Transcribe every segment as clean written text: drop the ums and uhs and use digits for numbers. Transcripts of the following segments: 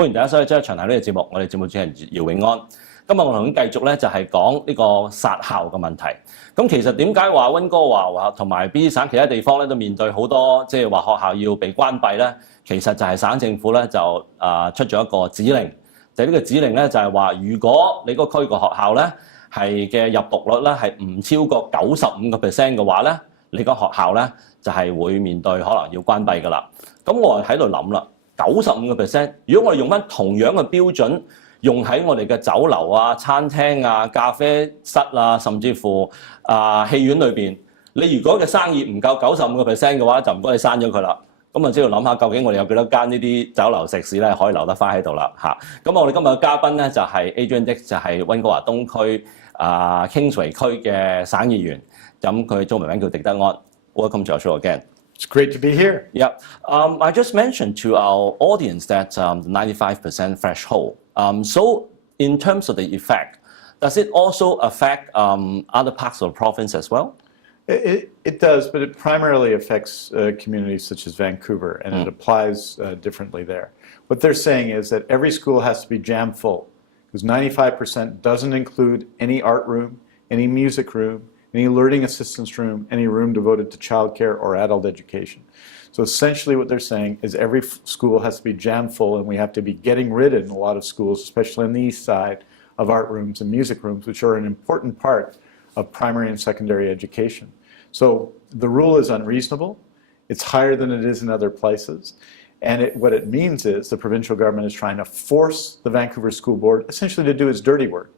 歡迎大家收睇《週一長談》呢個節目，我哋節目主持人姚永安。今日我同你繼續咧就係講呢個殺校嘅問題。咁其實點解話溫哥華同埋 B 省其他地方咧都面對好多即係話學校要被關閉咧？其實就係省政府咧就出咗一個指令，就呢個指令咧就係話，如果你個區個學校咧係嘅入讀率咧係唔超過95%嘅話咧，你個學校咧就係會面對可能要關閉㗎啦。咁我喺度諗啦，95%，如果我哋用翻同樣嘅標準，用喺我哋嘅酒樓啊、餐廳啊、咖啡室啊，甚至乎戲院裏邊，你如果嘅生意唔夠95%嘅話，就唔該你刪咗佢啦。咁啊，只要諗下究竟我哋有幾多間呢啲酒樓食肆咧可以留得翻喺度啦嚇。咁我哋今日嘅嘉賓咧就係 Adrian Dix， 就係溫哥華東區Kingsway 區嘅省議員。咁佢中文名叫狄德安。Welcome to our show again. It's great to be here. Yeah. I just mentioned to our audience that the 95% threshold. So in terms of the effect, does it also affect other parts of the province as well? It does, but it primarily affects communities such as Vancouver, and it applies differently there. What they're saying is that every school has to be jam full, because 95% doesn't include any art room, any music room, any learning assistance room, any room devoted to childcare or adult education. So essentially what they're saying is every school has to be jam full, and we have to be getting rid in a lot of schools, especially on the east side, of art rooms and music rooms, which are an important part of primary and secondary education. So the rule is unreasonable. It's higher than it is in other places. And what it means is the provincial government is trying to force the Vancouver School Board essentially to do its dirty work,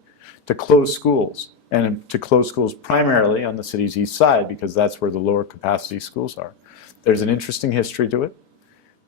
to close schools, and to close schools primarily on the city's east side, because that's where the lower capacity schools are. There's an interesting history to it.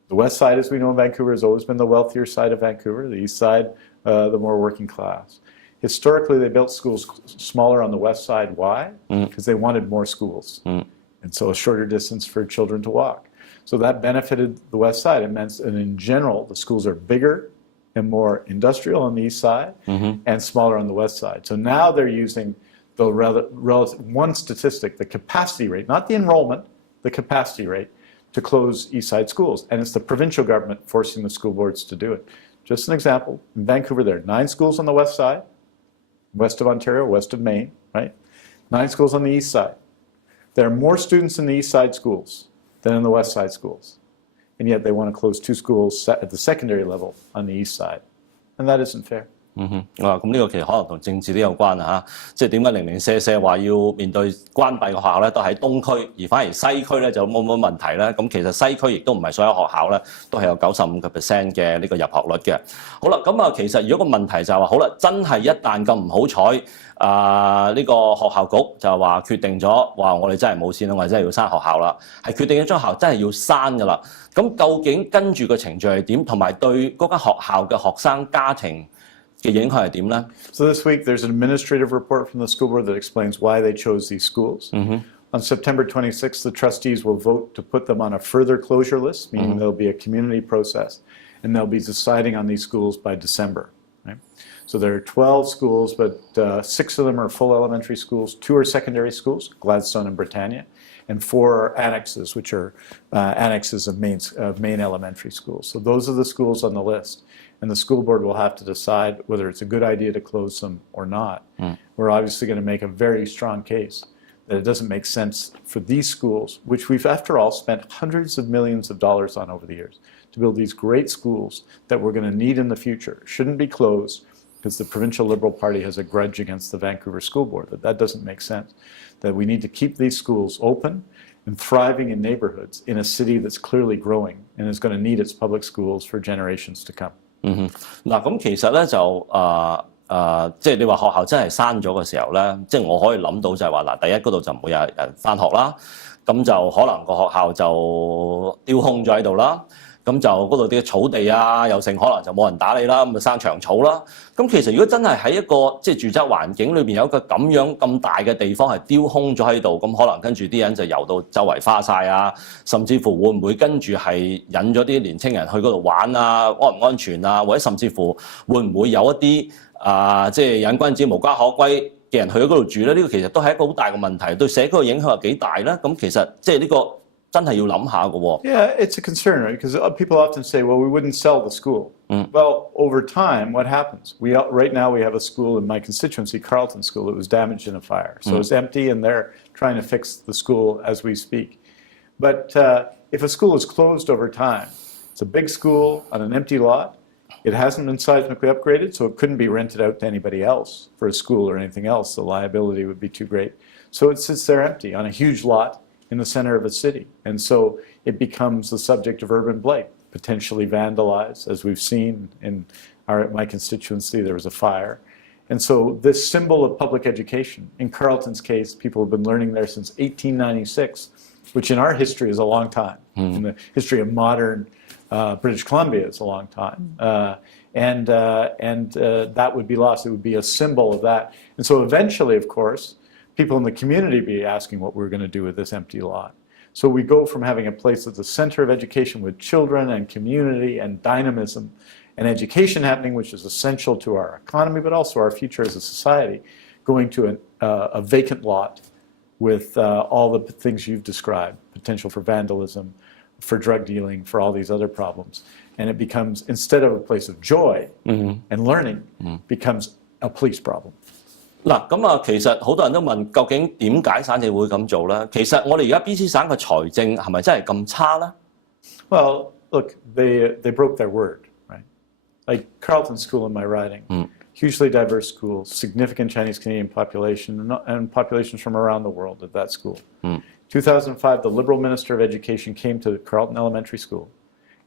The west side, as we know in Vancouver, has always been the wealthier side of Vancouver. The east side, the more working class. Historically, they built schools smaller on the west side. Why? Because they wanted more schools. And so a shorter distance for children to walk. So that benefited the west side. It meant, and in general, the schools are bigger and more industrial on the east side and smaller on the west side. So now they're using the one statistic, the capacity rate, not the enrollment, the capacity rate, to close east side schools. And it's the provincial government forcing the school boards to do it. Just an example, in Vancouver there are 9 schools on the west side, west of Ontario, west of Maine, right? 9 schools on the east side. There are more students in the east side schools than in the west side schools. And yet they want to close 2 schools at the secondary level on the east side. And that isn't fair. 咁呢個其實可能同政治都有關啊嚇，即係點解零零舍舍話要面對關閉嘅學校咧，都喺東區，而反而西區咧就冇乜問題咧。咁其實西區亦都唔係所有學校咧都係有95%嘅呢個入學率嘅。好啦，咁其實如果個問題就係話，好啦，真係一旦咁唔好彩，呢個學校局就話決定咗，話我哋真係冇線啦，我哋真係要刪學校啦，係決定咗將學校真係要刪㗎啦。咁究竟跟住個程序係點，同埋對嗰間學校嘅學生家庭嘅影響係點咧？ So this week there's an administrative report from the school board that explains why they chose these schools. On September 26th, the trustees will vote to put them on a further closure list, meaning there'll be a community process, and they'll be deciding on these schools by December. Right? So there are 12 schools, but 6 of them are full elementary schools, 2 are secondary schools, Gladstone and Britannia, and 4 are annexes, which are annexes of main elementary schools. So those are the schools on the list. And the school board will have to decide whether it's a good idea to close them or not. We're obviously going to make a very strong case that it doesn't make sense for these schools, which we've, after all, spent hundreds of millions of dollars on over the years, to build these great schools that we're going to need in the future. Shouldn't be closed because the Provincial Liberal Party has a grudge against the Vancouver School Board. That doesn't make sense. That we need to keep these schools open and thriving in neighborhoods in a city that's clearly growing and is going to need its public schools for generations to come. 嗱，咁其實咧就即係你話學校真係閂咗嘅時候咧，即係我可以諗到就係話嗱，第一嗰度就唔會有人返學啦，咁就可能個學校就丟空咗喺度啦。咁就嗰度啲草地啊，又剩可能就冇人打理啦，咁就生長草啦。咁其實如果真係喺一個即係住宅環境裏邊有一個咁樣咁大嘅地方係丟空咗喺度，咁可能跟住啲人就遊到周圍花晒啊，甚至乎會唔會跟住係引咗啲年青人去嗰度玩啊，安唔安全啊，或者甚至乎會唔會有一啲即係癮君子無家可歸嘅人去咗嗰度住咧？呢個其實都係一個好大嘅問題，對社區嘅影響係幾大咧？咁其實即係呢個 Yeah, it's a concern, right? Because people often say, well, we wouldn't sell the school. Well, over time, what happens? Right now we have a school in my constituency, Carleton School, that was damaged in a fire. So it's empty, and they're trying to fix the school as we speak. But if a school is closed over time, it's a big school on an empty lot. It hasn't been seismically upgraded, so it couldn't be rented out to anybody else for a school or anything else. The liability would be too great. So it sits there empty on a huge lot in the center of a city. And so it becomes the subject of urban blight, potentially vandalized, as we've seen in my constituency, there was a fire. And so this symbol of public education, in Carleton's case, people have been learning there since 1896, which in our history is a long time. In the history of modern British Columbia, it's a long time. And that would be lost. It would be a symbol of that. And so eventually, of course, people in the community be asking what we're going to do with this empty lot. So we go from having a place that's the center of education with children and community and dynamism and education happening, which is essential to our economy, but also our future as a society, going to a vacant lot with all the things you've described, potential for vandalism, for drug dealing, for all these other problems. And it becomes, instead of a place of joy and learning, becomes a police problem. 嗱，咁啊，其實好多人都問，究竟點解省政會咁做咧？其實我哋而家 BC 省嘅財政係咪真係咁差咧？ Well, look, they broke their word, right? Like Carleton School in my riding, hugely diverse school, significant Chinese Canadian population, and populations from around the world at that school. 2005, the Liberal Minister of Education came to Carleton Elementary School,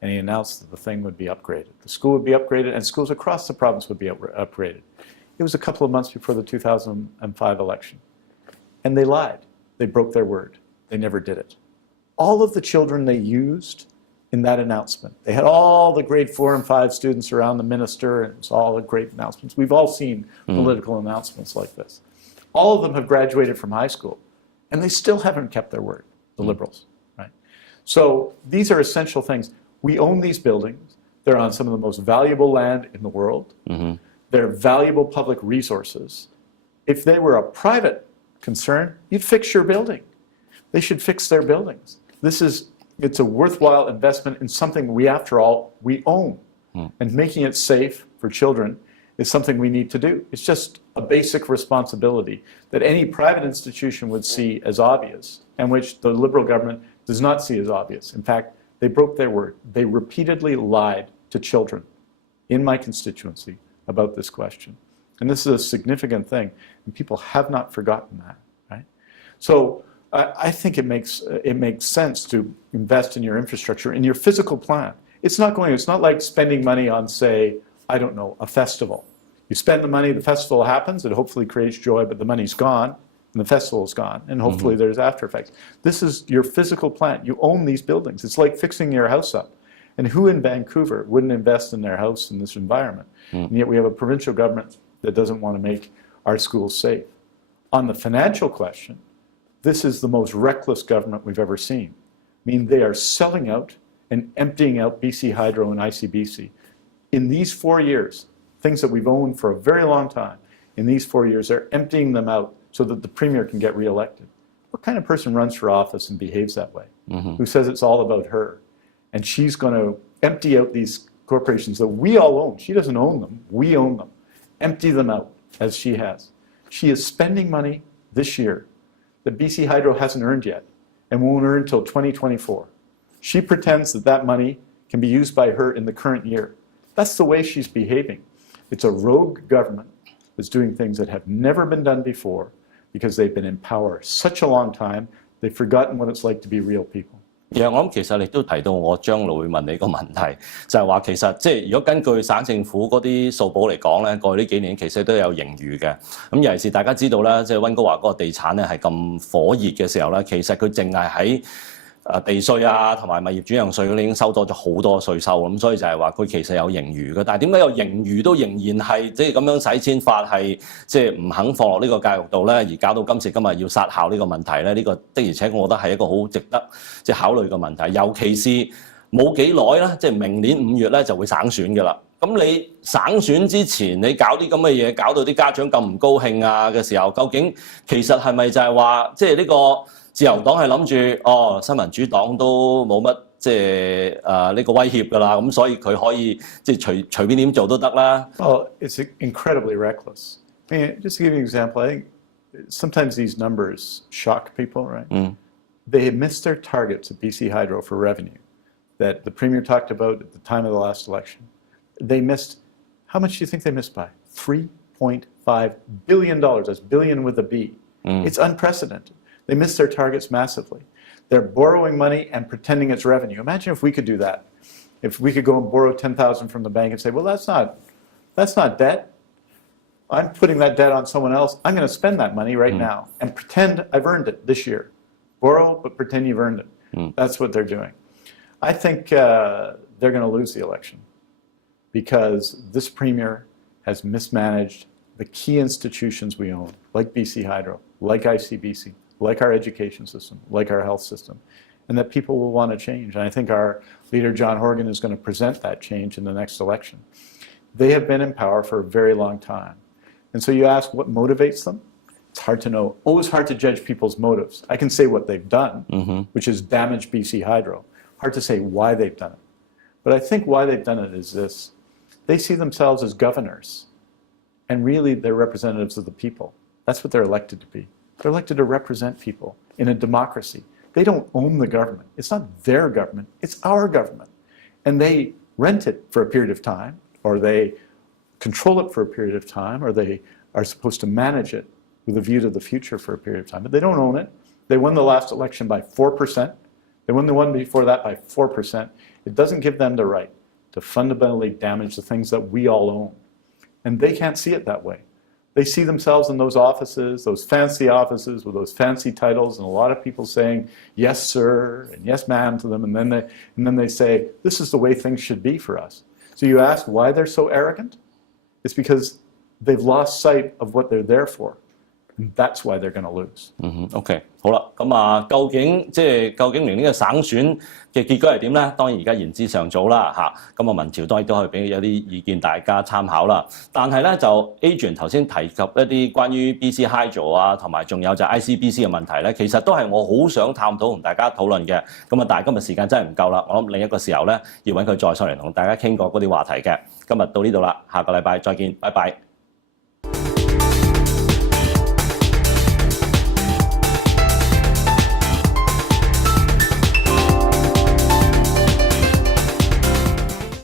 and he announced that the thing would be upgraded. The school would be upgraded, and schools across the province would be upgraded. It was a couple of months before the 2005 election. And they lied. They broke their word. They never did it. All of the children they used in that announcement, they had all the grade 4 and 5 students around the minister, and it was all the great announcements. We've all seen political announcements like this. All of them have graduated from high school, and they still haven't kept their word, the Liberals, right? So these are essential things. We own these buildings. They're on some of the most valuable land in the world. They're valuable public resources. If they were a private concern, you'd fix your building. They should fix their buildings. It's a worthwhile investment in something after all, we own. And making it safe for children is something we need to do. It's just a basic responsibility that any private institution would see as obvious, and which the Liberal government does not see as obvious. In fact, they broke their word. They repeatedly lied to children in my constituency about this question. And this is a significant thing, and people have not forgotten that, right? So I think it makes sense to invest in your infrastructure, in your physical plan. It's not like spending money on, say, I don't know, a festival. You spend the money, the festival happens, it hopefully creates joy, but the money's gone, and the festival's gone, and hopefully there's after effects. This is your physical plan. You own these buildings. It's like fixing your house up. And who in Vancouver wouldn't invest in their house in this environment? And yet we have a provincial government that doesn't want to make our schools safe. On the financial question, this is the most reckless government we've ever seen. I mean, they are selling out and emptying out BC Hydro and ICBC. In these 4 years, things that we've owned for a very long time, in these 4 years, they're emptying them out so that the Premier can get reelected. What kind of person runs for office and behaves that way? Who says it's all about her? And she's going to empty out these corporations that we all own. She doesn't own them. We own them. Empty them out, as she has. She is spending money this year that BC Hydro hasn't earned yet and won't earn until 2024. She pretends that that money can be used by her in the current year. That's the way she's behaving. It's a rogue government that's doing things that have never been done before because they've been in power such a long time, they've forgotten what it's like to be real people. 我諗其實你都提到我將來會問你個問題，就係話其實即係如果根據省政府嗰啲數簿嚟講咧，過去呢幾年其實都有盈餘嘅。咁尤其是大家知道啦，即係溫哥華嗰個地產咧係咁火熱嘅時候咧，其實佢淨係喺地稅啊同埋物業轉讓稅嗰啲已經收多咗好多稅收，咁所以就係話佢其實有盈餘嘅。但係點解有盈餘都仍然係即係咁樣使錢法係即係唔肯放落呢個教育度咧，而搞到今時今日要殺校呢個問題咧？呢個的而且確我覺得係一個好值得即係考慮嘅問題，尤其是冇幾耐啦，即係明年5月咧就會省選㗎啦。咁你省選之前，你搞啲咁嘅嘢，搞到啲家長咁唔高興啊嘅時候，究竟其實係咪就係話即係呢個自由黨係諗住新民主黨都冇乜即係呢個威脅㗎啦，咁所以佢可以即係隨便點做都得啦。Well, it's incredibly reckless. I mean, just to give you an example, I think sometimes these numbers shock people, right? They had missed their targets at BC Hydro for revenue that the Premier talked about at the time of the last election. They missed, how much do you think they missed by? $3.5 billion. That's billion with a B. It's unprecedented. They missed their targets massively. They're borrowing money and pretending it's revenue. Imagine if we could do that. If we could go and borrow $10,000 from the bank and say, well, that's not debt. I'm putting that debt on someone else. I'm going to spend that money right now and pretend I've earned it this year. Borrow, but pretend you've earned it. That's what they're doing. I think they're going to lose the election because this Premier has mismanaged the key institutions we own, like BC Hydro, like ICBC, like our education system, like our health system, and that people will want to change. And I think our leader, John Horgan, is going to present that change in the next election. They have been in power for a very long time. And so you ask what motivates them? It's hard to know. Always hard to judge people's motives. I can say what they've done, which is damage BC Hydro. Hard to say why they've done it. But I think why they've done it is this. They see themselves as governors, and really they're representatives of the people. That's what they're elected to be. They're elected to represent people in a democracy. They don't own the government. It's not their government, it's our government. And they rent it for a period of time, or they control it for a period of time, or they are supposed to manage it with a view to the future for a period of time. But they don't own it. They won the last election by 4%. They won the one before that by 4%. It doesn't give them the right to fundamentally damage the things that we all own. And they can't see it that way. They see themselves in those offices, those fancy offices with those fancy titles, and a lot of people saying, yes, sir, and yes, ma'am to them, and then they say, this is the way things should be for us. So you ask why they're so arrogant? It's because they've lost sight of what they're there for. And that's why they're going to lose. OK， 好啦，咁啊，究竟明年嘅省選嘅結果係點咧？當然而家言之尚早啦，咁啊民調當然都可以俾有啲意見大家參考啦。但係咧就 Adrian 頭先提及一啲關於 BC Hydro 啊，同埋仲有就 ICBC 嘅問題咧，其實都係我好想探討同大家討論嘅。咁啊，但係今日時間真係唔夠啦，我諗另一個時候咧要揾佢再上嚟同大家傾過嗰啲話題嘅。今日到呢度啦，下個禮拜再見，拜拜。